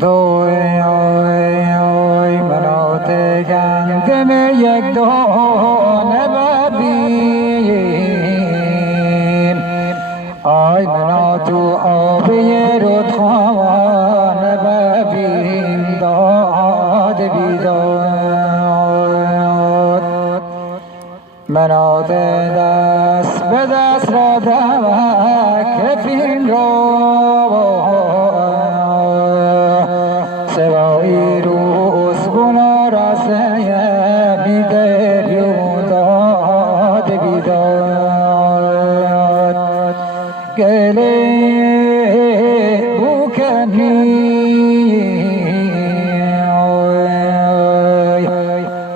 دوی منات گندم یک دانه ببین آی مناتو آبی رودخانه ببین داد بیداد منات دست به دست را دوک فین را سوایی روز گنا را سیمی دریو داد بیداد گلی بکنی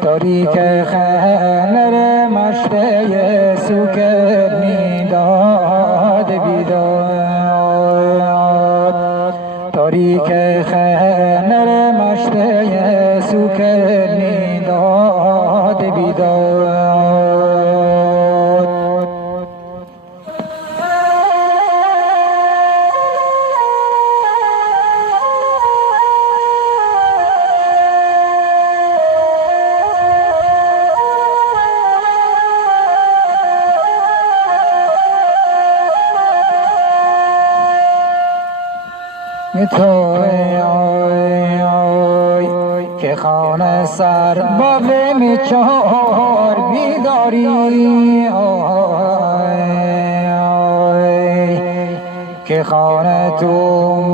تاریک خنر مشته سوکنی داد بیداد تاریک خنر مشته سوکنی داد بیداد توی که خانه سر بابه می چهار بیداری که خانه تو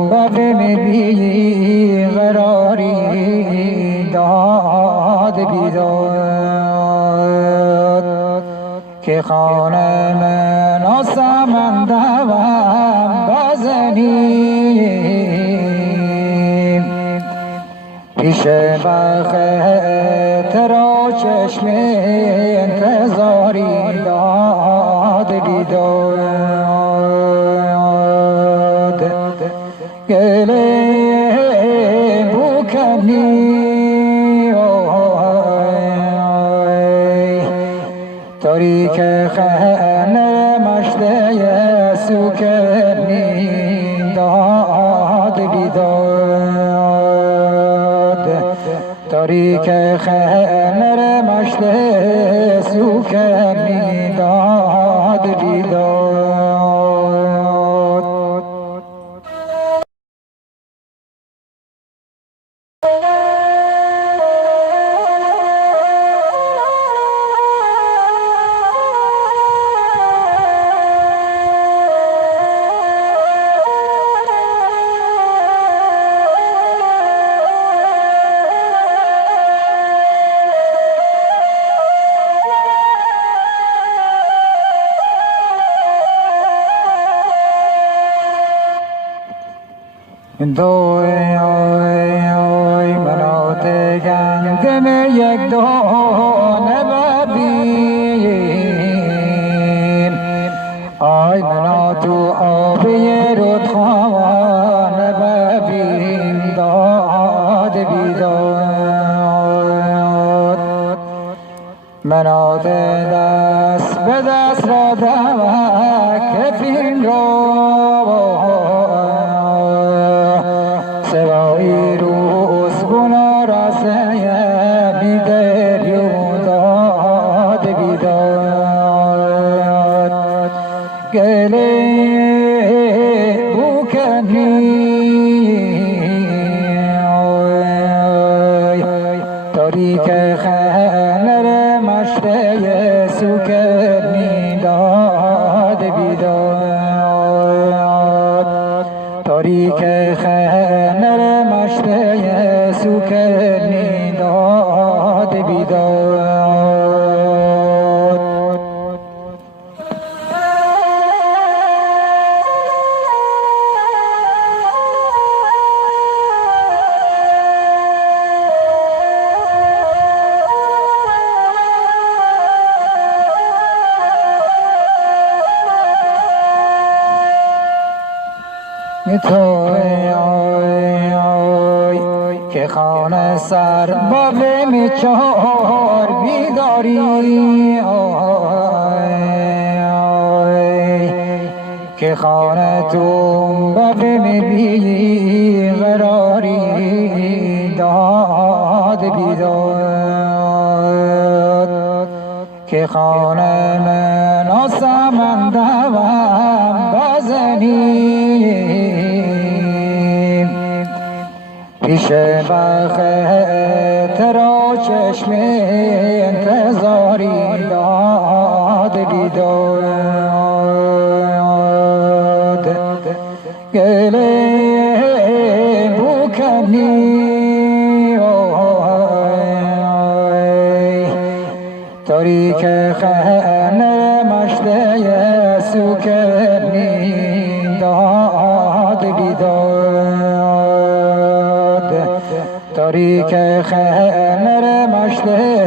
بابه می بی غراری داد بیداد که خانه من آسمان دوام بزنی پیش بخت را چشم انتظاری داد بیداد گله بکنی تاریک خنه مشته سوکنی داد بیداد تاریک خنر مشته سوکنی داد بیداد دوی منات گندم یک دانه ببین آی مناتو آبی رودخانه ببین داد بیداد منات دست به دست را دوک فین را سوایی روز گنا را سیمی دریو داد بیداد گلی بکنی تاریک خنر مشته سوکنی داد بیداد تاریک خنر مشته سوکنی داد بیداد توی که خانه سر بابه می چهار بیداری که خانه تو بابه می بی غراری بیداد که خانه من آسمان دوام بزنیم پیش بخت را چشم انتظاری داد بیداد گله بکنی تاریک خانه مشته سوکنی داد بیداد تاریک خانه مشته